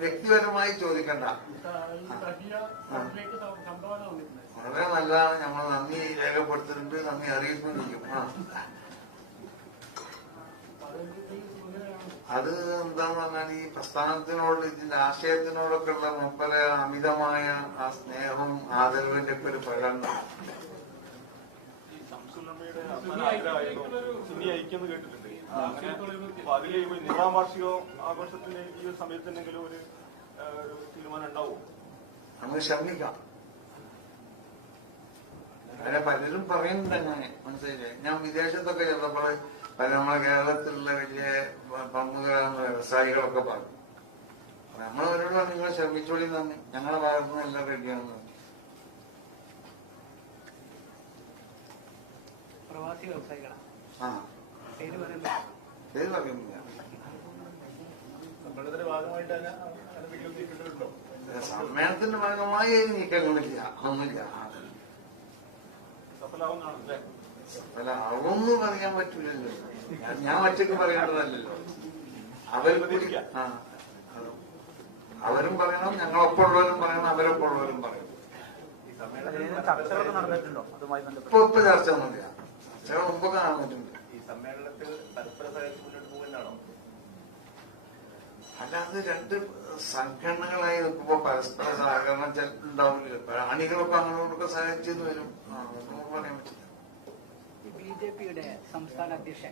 വ്യക്തിപരമായി ചോദിക്കണ്ട. വളരെ നല്ലതാണ് നമ്മൾ നന്ദി രേഖപ്പെടുത്തിയിട്ടുണ്ട് നന്ദി അറിയിക്കുന്നിരിക്കും അത് എന്താന്ന് പറഞ്ഞാൽ ഈ പ്രസ്ഥാനത്തിനോട് ഇതിന്റെ ആശയത്തിനോടൊക്കെ ഉള്ള മുമ്പലെ അമിതമായ ആ സ്നേഹവും ആദരവിന്റെ ഒക്കെ ഒരു പ്രകടനം കേട്ടിട്ടുണ്ട്. അങ്ങനെ ഈ ഒരു തീരുമാനം ഉണ്ടാവും? നമുക്ക് ശ്രമിക്കാം അങ്ങനെ പലരും പറയുന്നുണ്ട് അങ്ങനെ മനസ്സിലായി ഞാൻ വിദേശത്തൊക്കെ ചെന്നപ്പോൾ പല നമ്മളെ കേരളത്തിലുള്ള വലിയ പമ്പുകളാണ് വ്യവസായികളൊക്കെ പറഞ്ഞു. നമ്മളവരോടാണ് നമ്മളവരോട് നിങ്ങൾ ശ്രമിച്ചോളി തന്നെ ഞങ്ങളെ ഭാഗത്തുനിന്ന് എല്ലാം റെഡിയാണെന്ന് പറഞ്ഞു. വ്യവസായികളാണ് ആ. പേര് പറയുന്നത് പേര് പറയുന്നില്ല സമ്മേളനത്തിന്റെ ഭാഗമായി അതിന് നീക്കങ്ങളില്ല ഒന്നുമില്ല. അതൊന്നും പറയാൻ പറ്റൂലല്ലോ. ഞാൻ- ഒറ്റയ്ക്ക് ഒറ്റയ്ക്ക് പറയേണ്ടതല്ലല്ലോ. അവർ ആ. അവരും പറയണം ഞങ്ങളൊപ്പം ഉള്ളവരും പറയണം അവരൊപ്പം ഉള്ളവരും പറയണം. ചർച്ചകളൊക്കെ നടന്നിട്ടുണ്ടോ? അതുമായി ബന്ധപ്പെട്ട്. ഇപ്പൊ ഇപ്പൊ ചർച്ച ഒന്നുമില്ല. മുമ്പൊക്കെ നടന്നിട്ടുണ്ട് ഈ സമ്മേളനത്തിൽ പരസ്പര സഹായിച്ച് മുന്നോട്ട് പോകുന്നതാണോ അല്ലാതെ രണ്ട് സംഘടനകളായി നിൽക്കുമ്പോ പരസ്പര സഹകരണം ഉണ്ടാവില്ല. പ്രാണികളൊക്കെ അങ്ങോട്ടൊക്കെ സഹായിച്ചെന്ന് വരും. പറയാൻ പറ്റില്ല. ബി ജെ പിയുടെ സംസ്ഥാന അധ്യക്ഷൻ